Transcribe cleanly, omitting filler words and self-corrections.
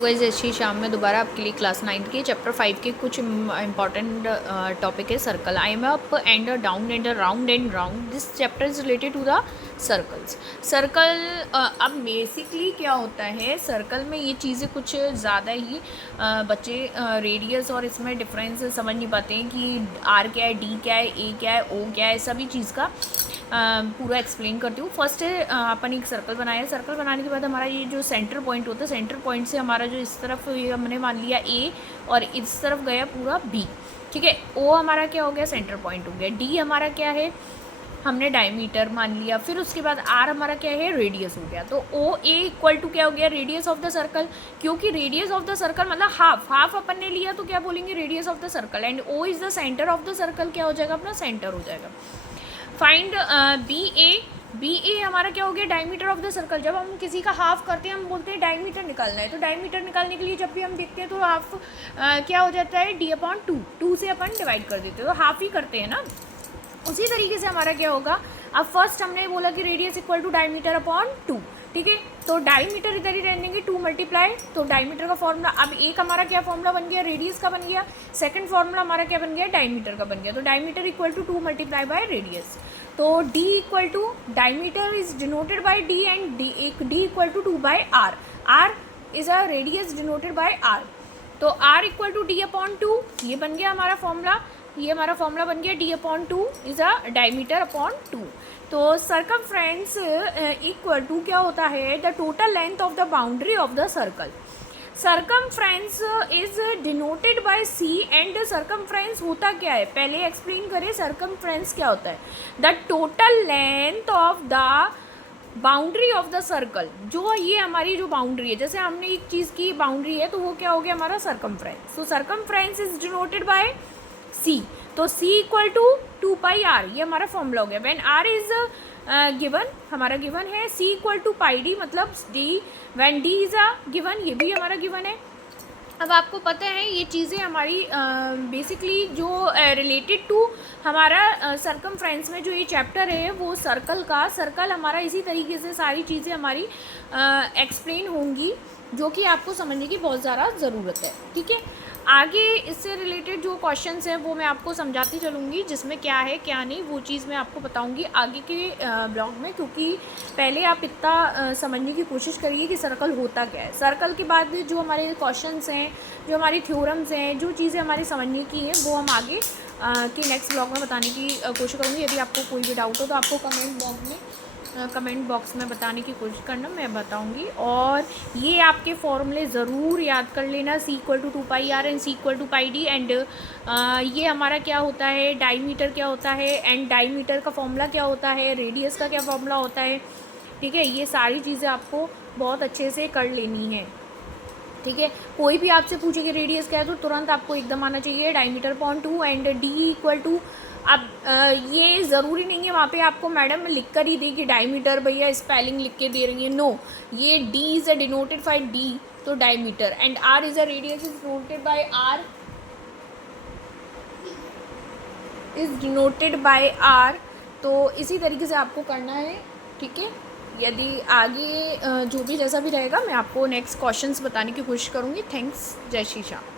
Guys अच्छी शाम में दोबारा आपके लिए क्लास 9 के चैप्टर 5 के कुछ इंपॉर्टेंट टॉपिक है circle. I am up and down and round and round. This chapter is related to the circles. Circle अब बेसिकली क्या होता है सर्कल में, ये चीज़ें कुछ ज़्यादा ही बच्चे रेडियस और इसमें डिफरेंस समझ नहीं पाते हैं कि आर क्या है, डी क्या है, ए क्या है, ओ क्या है, सभी चीज़ का पूरा एक्सप्लेन करती हूँ। फर्स्ट अपन एक सर्कल बनाया। सर्कल बनाने के बाद हमारा ये जो सेंटर पॉइंट होता है, सेंटर पॉइंट से हमारा जो इस तरफ ये हमने मान लिया ए और इस तरफ गया पूरा बी, ठीक है। ओ हमारा क्या हो गया, सेंटर पॉइंट हो गया। डी हमारा क्या है, हमने डायमीटर मान लिया। फिर उसके बाद आर हमारा क्या है, रेडियस हो गया। तो ओ ए इक्वल टू क्या हो गया, रेडियस ऑफ द सर्कल। क्योंकि रेडियस ऑफ द सर्कल मतलब हाफ अपन ने लिया तो क्या बोलेंगे, radius of the circle. And O is the centre of the circle, क्या हो जाएगा अपना, सेंटर हो जाएगा। फाइंड बी ए हमारा क्या हो गया, डायमीटर ऑफ द सर्कल। जब हम किसी का हाफ करते हैं हम बोलते हैं डायमीटर निकालना है। तो डायमीटर निकालने के लिए जब भी हम देखते हैं तो हाफ क्या हो जाता है, डी अपॉन टू से अपन डिवाइड कर देते हैं, तो हाफ ही करते हैं ना। उसी तरीके से हमारा क्या होगा, अब फर्स्ट हमने बोला कि radius equal to diameter upon 2, ठीक है। तो डायमीटर इधर ही रहने देंगे, 2 मल्टीप्लाई, तो डायमीटर का फॉर्मूला अब एक हमारा क्या फॉर्मूला बन गया, रेडियस का बन गया। सेकंड फॉर्मूला हमारा क्या बन गया, डायमीटर का बन गया। तो diameter equal to 2 multiply by radius. तो D equal to diameter is denoted by D and D equal to 2 by R. R is a radius denoted by R. तो R equal to D upon 2, ये बन गया हमारा formula. ये हमारा formula बन गया, d upon 2 is a diameter upon 2। तो सर्कमफ्रेंस इक्वल टू क्या होता है, the total length of the boundary of the circle. Circumference is denoted by C and circumference होता क्या है, पहले एक्सप्लेन करें सर्कमफ्रेंस क्या होता है। The total length of the boundary of the circle, जो ये हमारी जो बाउंड्री है, जैसे हमने एक चीज़ की बाउंड्री है तो वो क्या हो गया हमारा सर्कमफ्रेंस। तो circumference is denoted by C. तो C equal to 2 pi R, ये हमारा फॉर्मूला हो गया। व्हेन आर इज गिवन, हमारा गिवन है C equal to pi D, मतलब D when D is a given, ये भी हमारा गिवन है। अब आपको पता है ये चीज़ें हमारी बेसिकली जो रिलेटेड टू हमारा सर्कमफ्रेंस में जो ये चैप्टर है वो सर्कल हमारा इसी तरीके से सारी चीज़ें हमारी एक्सप्लेन होंगी, जो कि आपको समझने की बहुत ज़्यादा ज़रूरत है, ठीक है। आगे इससे रिलेटेड जो क्वेश्चंस हैं वो मैं आपको समझाती चलूँगी, जिसमें क्या है क्या नहीं वो चीज़ मैं आपको बताऊँगी आगे के ब्लॉग में। क्योंकि पहले आप इतना समझने की कोशिश करिए कि सर्कल होता क्या है। सर्कल के बाद जो हमारे क्वेश्चंस हैं, जो हमारी थ्योरम्स हैं, जो चीज़ें हमारी समझने की हैं वो हम आगे के नेक्स्ट ब्लॉग में बताने की कोशिश करूँगी। यदि आपको कोई भी डाउट हो तो आपको कमेंट बॉक्स में बताने की कोशिश करना, मैं बताऊंगी। और ये आपके फॉर्मूले ज़रूर याद कर लेना, C equal to 2 pi r and C equal to pi d. And ये हमारा क्या होता है, डायमीटर क्या होता है, एंड डायमीटर का फॉर्मूला क्या होता है, रेडियस का क्या फॉर्मूला होता है, ठीक है। ये सारी चीज़ें आपको बहुत अच्छे से कर लेनी है, ठीक है। कोई भी आपसे पूछे कि रेडियस क्या है तो तुरंत आपको एकदम आना चाहिए diameter upon 2 and D equal to. अब ये ज़रूरी नहीं है वहाँ पे आपको मैडम लिख कर ही दी कि डायमीटर भैया स्पेलिंग लिख के दे रही है, नो। ये D is a denoted by D, तो diameter, and R is a radius is denoted by R, is denoted by R. तो इसी तरीके से आपको करना है, ठीक है। यदि आगे जो भी जैसा भी रहेगा मैं आपको नेक्स्ट क्वेश्चंस बताने की कोशिश करूँगी। थैंक्स, जय श्री श्याम।